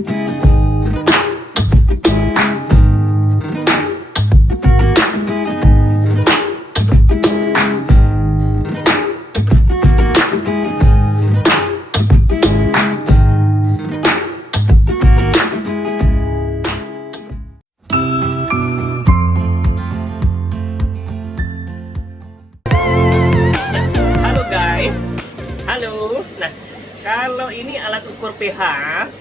Halo, nah kalau ini alat ukur pH.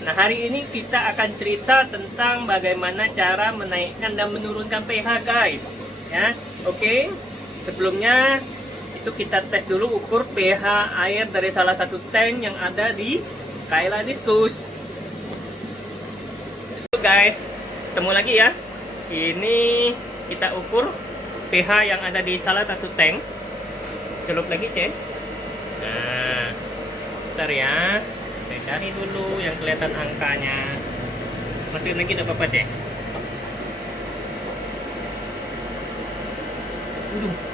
Nah hari ini kita akan cerita tentang bagaimana cara menaikkan dan menurunkan pH guys. Ya, oke. Sebelumnya itu kita tes dulu ukur pH air dari salah satu tank yang ada di Kaila Diskus. Guys, ketemu lagi ya. Ini kita ukur pH yang ada di salah satu tank. Celup lagi cek. Nah, bentar ya, saya cari dulu yang kelihatan angkanya. Masukin lagi tidak apa-apa cek.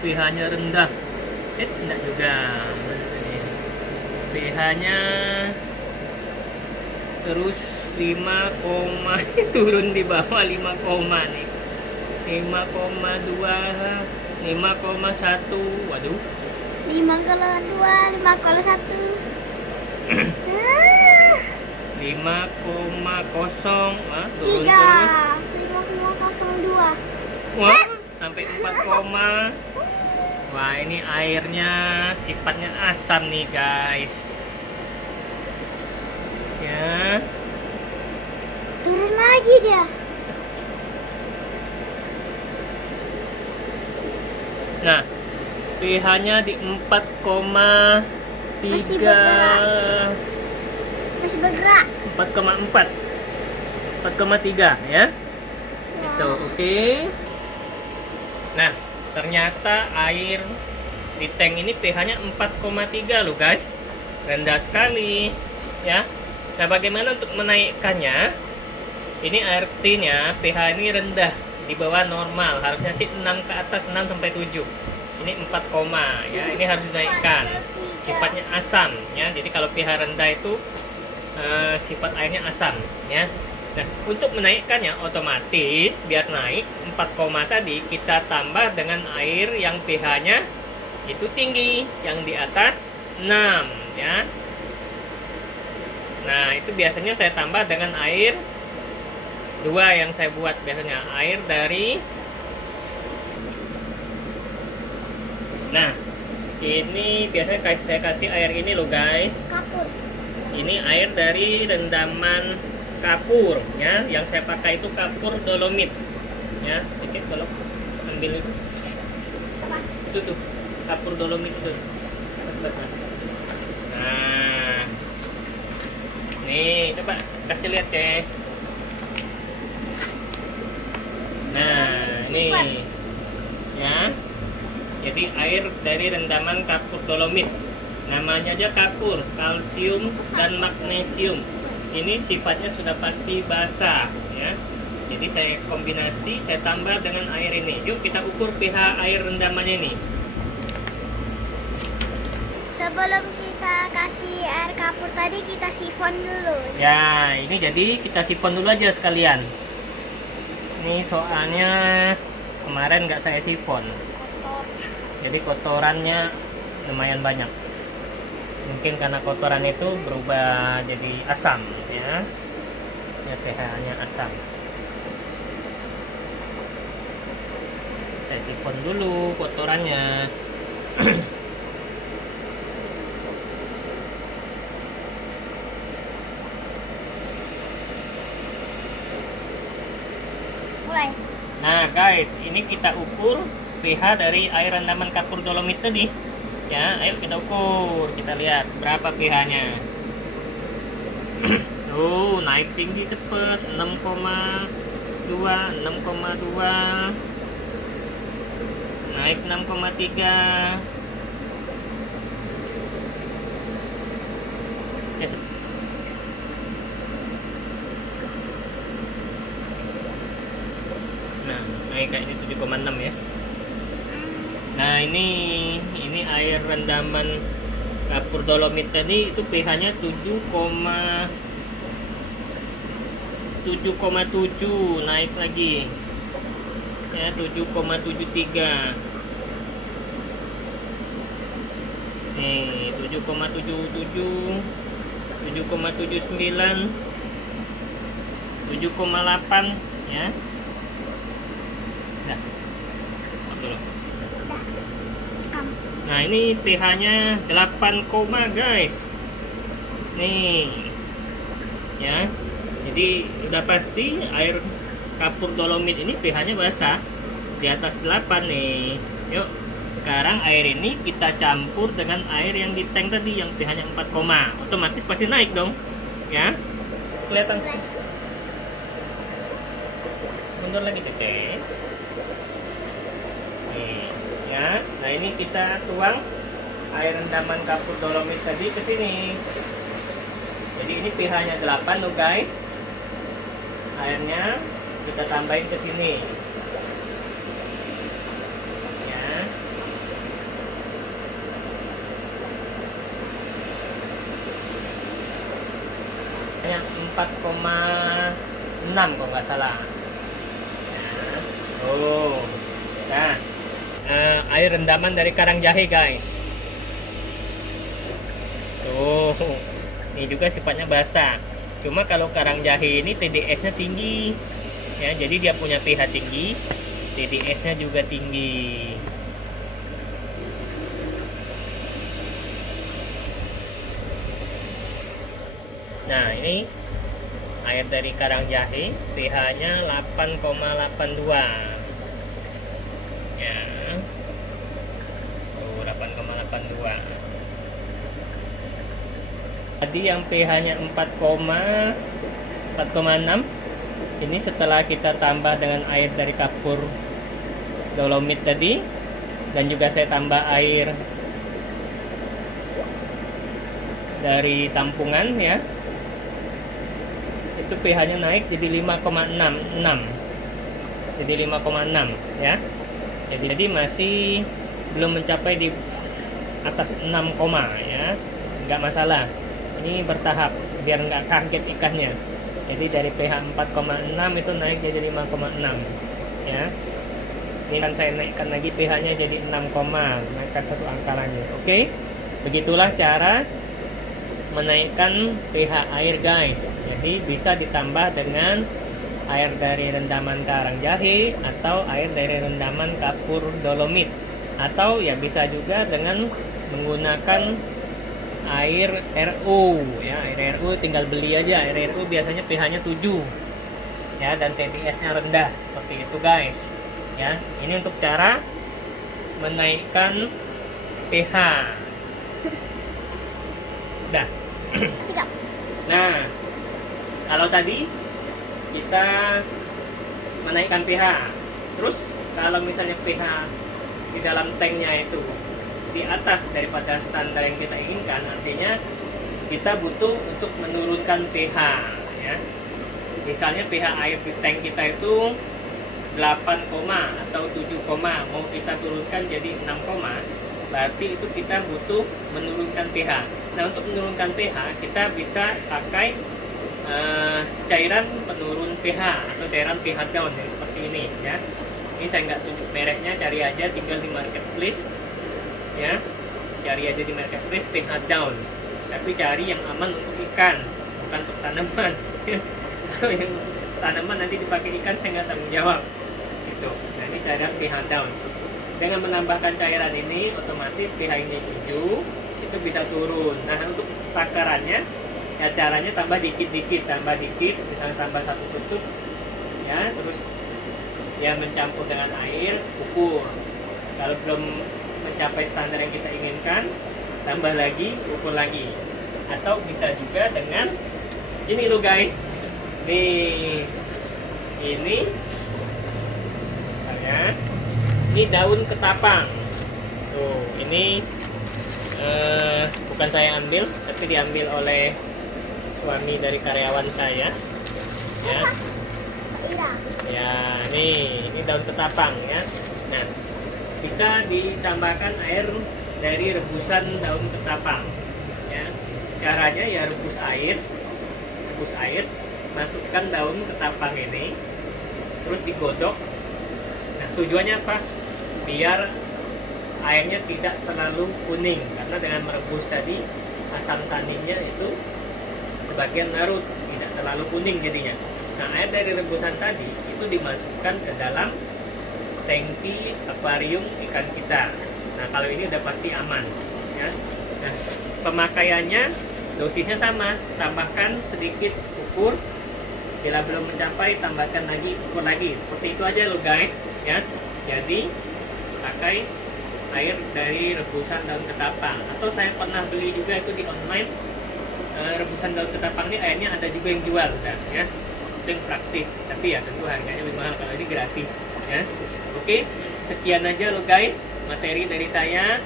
pH nya rendah. Enggak juga. pH nya terus 5, turun di bawah 5, nih 5,2, 5,1. Waduh, 5,2, 5,1. 5,0. Turun 3, terus. 5,02. Wah, sampai 4, wah ini airnya sifatnya asam nih guys. Ya, Turun lagi dia. nah pH-nya di 4,3, Masih bergerak. Masih bergerak. 4,4, 4,3 ya. Itu oke. Nah, ternyata air di tank ini pH-nya 4,3 loh guys. Rendah sekali ya. Nah, bagaimana untuk menaikkannya? Ini air tin-nya pH ini rendah, di bawah normal. Harusnya sih 6 ke atas, 6 sampai 7. Ini 4, ya. Ini harus dinaikkan. Sifatnya asam ya. Jadi kalau pH rendah itu sifat airnya asam ya. Nah, untuk menaikkannya otomatis biar naik 4, tadi kita tambah dengan air yang pH-nya itu tinggi, yang di atas 6 ya. Nah, itu biasanya saya tambah dengan air 2 yang saya buat biasanya, air dari. Nah, ini biasanya saya kasih air ini loh guys. Kapur. Ini air dari rendaman kapur ya, yang saya pakai itu kapur dolomit ya. Oke, kalau ambil itu. Apa? Itu tuh, kapur dolomit itu. Nah, nih coba kasih lihat ya. Nah, nih ya. Jadi air dari rendaman kapur dolomit. Namanya aja kapur, kalsium dan magnesium. Ini sifatnya sudah pasti basah ya. Jadi saya kombinasi, saya tambah dengan air ini. Yuk kita ukur pH air rendamannya ini. Sebelum kita kasih air kapur tadi, kita sifon dulu. Ya, ini jadi kita sifon dulu aja sekalian. Ini soalnya kemarin nggak saya sifon. Kotor. Jadi kotorannya lumayan banyak. Mungkin karena kotoran itu berubah jadi asam ya. Ya, pH-nya asam. Saya sifon dulu kotorannya. Mulai. Nah guys, ini kita ukur pH dari air rendaman kapur dolomit tadi ya. Ayo kita ukur, kita lihat berapa pH-nya. Tuh, naik tinggi cepet, 6,2, 6,2, naik 6,3. Ya, nah, naik kayaknya 7,6 ya. Nah, ini air rendaman kapur dolomit tadi itu pH-nya 7,6 7,7, naik lagi. Ya, 7,73. Nih, 7,77, 7,79, 7,8 ya. Nah, betul. Nah, ini pH-nya 8, guys. Nih. Ya. Jadi udah pasti air kapur dolomit ini pH-nya basah. Di atas 8 nih. Yuk, sekarang air ini kita campur dengan air yang di tank tadi yang pH-nya 4, otomatis pasti naik dong. Ya. Kelihatan. Mundur lagi, Tete. Nih, ya. Nah, ini kita tuang air rendaman kapur dolomit tadi ke sini. Jadi ini pH-nya 8 loh, guys. Airnya kita tambahin ke sini. Ya. Hanya 4,6 kalau nggak salah. Ya. Oh. Nah, air rendaman dari karang jahe, guys. Tuh, ini juga sifatnya basah. Cuma kalau karang jahe ini TDS-nya tinggi, ya, jadi dia punya pH tinggi, TDS-nya juga tinggi. Nah, ini air dari karang jahe, pH-nya 8,82. Ya, 8,82. Tadi yang pH-nya 4,6. Ini setelah kita tambah dengan air dari kapur dolomit tadi, dan juga saya tambah air dari tampungan ya. Itu pH-nya naik jadi 5,6. Jadi 5,6 ya. Jadi masih belum mencapai di atas 6, ya. Nggak masalah. Ini bertahap biar nggak kaget ikannya. Jadi dari pH 4,6 itu naik jadi 5,6 ya. Ini kan saya naikkan lagi pH-nya jadi 6, naikkan satu angka lagi. Oke. Begitulah cara menaikkan pH air, guys. Jadi bisa ditambah dengan air dari rendaman karang jahe atau air dari rendaman kapur dolomit, atau ya bisa juga dengan menggunakan air RO ya. Air RO tinggal beli aja. Air RO biasanya pH-nya 7 ya, dan TDS-nya rendah. Seperti itu, guys. Ya, ini untuk cara menaikkan pH. Dah. Nah, kalau tadi kita menaikkan pH, terus kalau misalnya pH di dalam tanknya itu di atas daripada standar yang kita inginkan, artinya kita butuh untuk menurunkan pH ya. Misalnya pH air di tank kita itu 8, atau 7, mau kita turunkan jadi 6, berarti itu kita butuh menurunkan pH. Nah, untuk menurunkan pH kita bisa pakai cairan penurun pH atau cairan pH down yang seperti ini ya. Ini saya nggak tunjuk mereknya, cari aja tinggal di marketplace ya, cari aja di marketplace pH down, tapi cari yang aman untuk ikan, bukan untuk tanaman. Kalau yang tanaman nanti dipakai ikan saya nggak tanggung jawab gitu. Nah, ini cairan pH down. Dengan menambahkan cairan ini otomatis pH ini 7 itu bisa turun. Nah, untuk takarannya ya caranya tambah dikit-dikit, misalnya tambah 1 tutup ya, terus ya mencampur dengan air, ukur. Kalau belum mencapai standar yang kita inginkan, tambah lagi, ukur lagi. Atau bisa juga dengan ini loh, guys. Nih, ini ya, ini daun ketapang. Tuh, ini bukan saya ambil, tapi diambil oleh suami dari karyawan saya. Ya. Ya, ini daun ketapang ya. Nah, bisa ditambahkan air dari rebusan daun ketapang ya. Caranya ya rebus air masukkan daun ketapang ini, terus digodok. Nah, tujuannya apa? Biar airnya tidak terlalu kuning, karena dengan merebus tadi asam taninnya itu sebagian larut, tidak terlalu kuning jadinya. Nah, air dari rebusan tadi itu dimasukkan ke dalam tangki akuarium ikan kita. Nah, kalau ini udah pasti aman, ya. Nah, pemakaiannya dosisnya sama, tambahkan sedikit, ukur. Bila belum mencapai, tambahkan lagi, ukur lagi. Seperti itu aja loh guys, ya. Jadi pakai air dari rebusan daun ketapang. Atau saya pernah beli juga itu di online, rebusan daun ketapang ini airnya ada juga yang jual, udah, ya. Itu yang praktis. Tapi ya tentu harganya lebih mahal, kalau ini gratis, ya. Oke, sekian aja loh guys materi dari saya.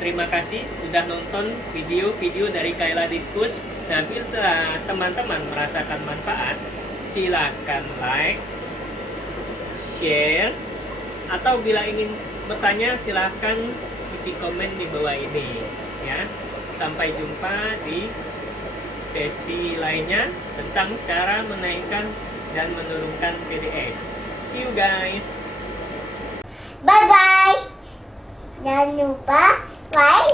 Terima kasih sudah nonton video-video dari Kayla Diskus. Nah, bila teman-teman merasakan manfaat, silahkan like, share, atau bila ingin bertanya silahkan isi komen di bawah ini, ya. Sampai jumpa di sesi lainnya tentang cara menaikkan dan menurunkan PDS. See you guys. Bye bye. Jangan lupa like,